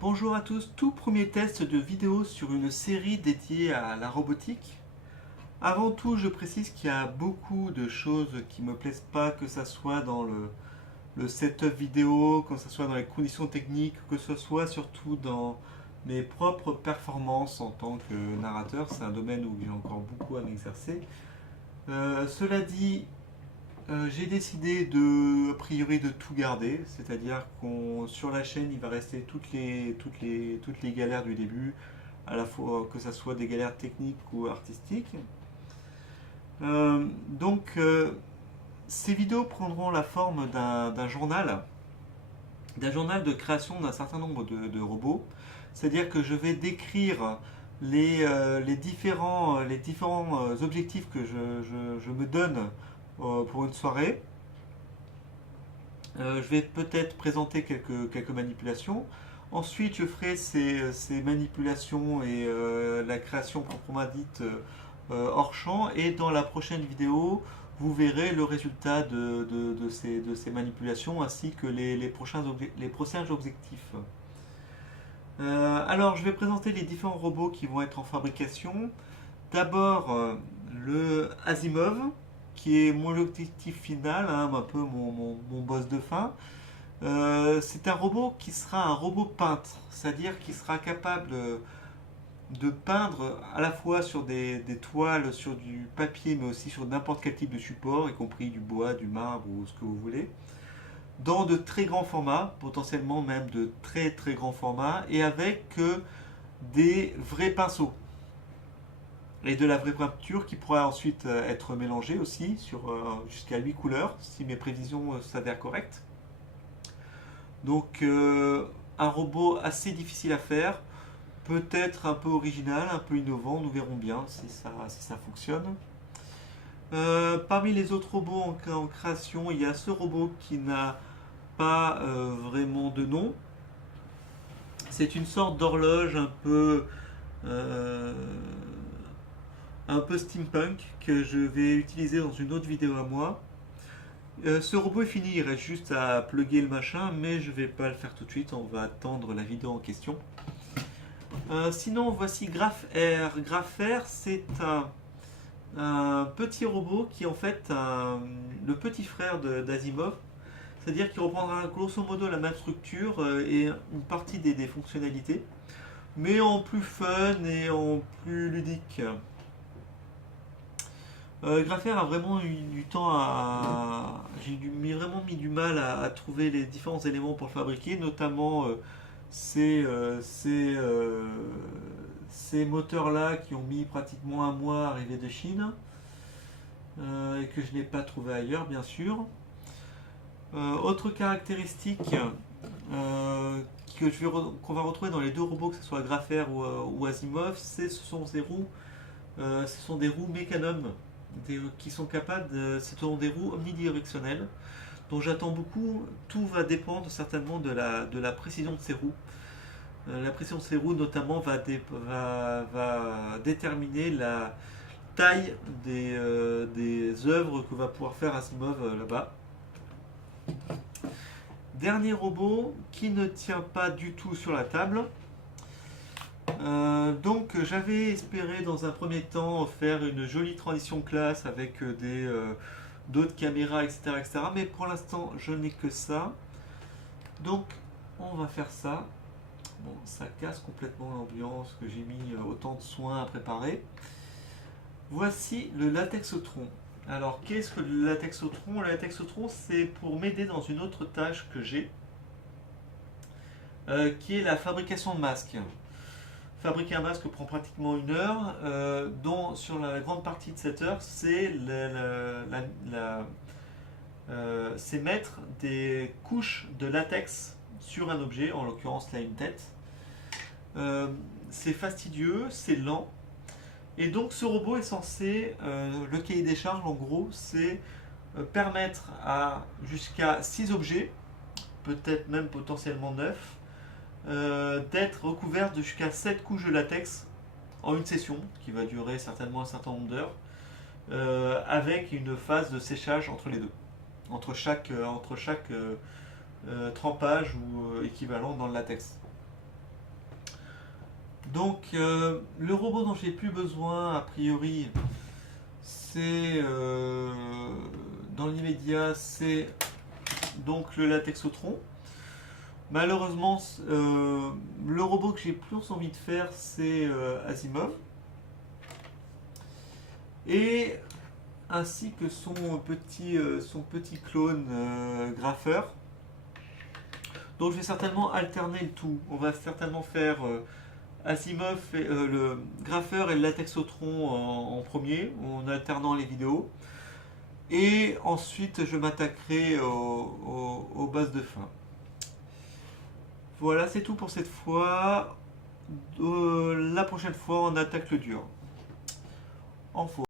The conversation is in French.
Bonjour à tous, tout premier test de vidéo sur une série dédiée à la robotique. Avant tout, je précise qu'il y a beaucoup de choses qui me plaisent pas, que ça soit dans le setup vidéo, que ce soit dans les conditions techniques, que ce soit surtout dans mes propres performances en tant que narrateur. C'est un domaine où j'ai encore beaucoup à m'exercer. Cela dit, j'ai décidé a priori de tout garder, c'est-à-dire qu'on sur la chaîne il va rester toutes les galères du début, à la fois que ce soit des galères techniques ou artistiques. Donc ces vidéos prendront la forme d'un journal de création d'un certain nombre de robots, c'est-à-dire que je vais décrire les différents objectifs que je me donne pour une soirée. Je vais peut-être présenter quelques manipulations. Ensuite, je ferai ces manipulations et la création proprement dite hors champ. Et dans la prochaine vidéo, vous verrez le résultat de ces manipulations ainsi que les prochains objectifs. Alors, je vais présenter les différents robots qui vont être en fabrication. D'abord, le Asimov, qui est mon objectif final, hein, un peu mon boss de fin. C'est un robot qui sera un robot peintre, c'est-à-dire qu'il sera capable de peindre à la fois sur des toiles, sur du papier, mais aussi sur n'importe quel type de support, y compris du bois, du marbre ou ce que vous voulez, dans de très grands formats, potentiellement même de très très grands formats, et avec des vrais pinceaux et de la vraie peinture qui pourra ensuite être mélangée aussi sur jusqu'à 8 couleurs si mes prévisions s'avèrent correctes. Donc un robot assez difficile à faire, peut-être un peu original, un peu innovant, nous verrons bien si ça fonctionne. Parmi les autres robots en création, il y a ce robot qui n'a pas vraiment de nom. C'est une sorte d'horloge euh, un peu steampunk que je vais utiliser dans une autre vidéo à moi. Ce robot est fini, il reste juste à plugger le machin, mais je vais pas le faire tout de suite, on va attendre la vidéo en question. Sinon, voici GraphR. GraphR, c'est un petit robot qui est en fait le petit frère d'Asimov, c'est-à-dire qu'il reprendra grosso modo la même structure et une partie des fonctionnalités, mais en plus fun et en plus ludique. Grapher a vraiment eu du temps à. Vraiment mis du mal à trouver les différents éléments pour le fabriquer, notamment ces moteurs-là qui ont mis pratiquement un mois à arriver de Chine et que je n'ai pas trouvé ailleurs, bien sûr. Autre caractéristique qu'on va retrouver dans les deux robots, que ce soit Grapher ou Asimov, ce sont des roues Mecanum qui sont capables ce sont des roues omnidirectionnelles dont j'attends beaucoup. Tout va dépendre certainement de la précision de ces roues. La précision de ces roues notamment va déterminer la taille des œuvres que va pouvoir faire Asimov là-bas. Dernier robot qui ne tient pas du tout sur la table. Donc j'avais espéré dans un premier temps faire une jolie transition classe avec d'autres caméras, etc., etc. Mais pour l'instant je n'ai que ça. Donc on va faire ça. Bon, ça casse complètement l'ambiance que j'ai mis autant de soins à préparer. Voici le latexotron. Alors qu'est-ce que le latexotron? Le latexotron, c'est pour m'aider dans une autre tâche que j'ai, qui est la fabrication de masques. Fabriquer un masque prend pratiquement 1 heure, dont sur la grande partie de cette heure, c'est mettre des couches de latex sur un objet, en l'occurrence là une tête. C'est fastidieux, c'est lent, et donc ce robot est censé, le cahier des charges en gros, c'est permettre à jusqu'à 6 objets, peut-être même potentiellement 9, d'être recouvert de jusqu'à 7 couches de latex en une session, qui va durer certainement un certain nombre d'heures, avec une phase de séchage entre les deux, entre chaque trempage ou équivalent dans le latex. Donc le robot dont j'ai plus besoin a priori, c'est dans l'immédiat, c'est donc le latexotron. Malheureusement, le robot que j'ai plus envie de faire, c'est Asimov. Et ainsi que son petit clone graffeur. Donc je vais certainement alterner le tout. On va certainement faire Asimov, le graffeur et le latexotron en premier, en alternant les vidéos. Et ensuite, je m'attaquerai aux bases de fin. Voilà, c'est tout pour cette fois. La prochaine fois, on attaque le dur. En faux.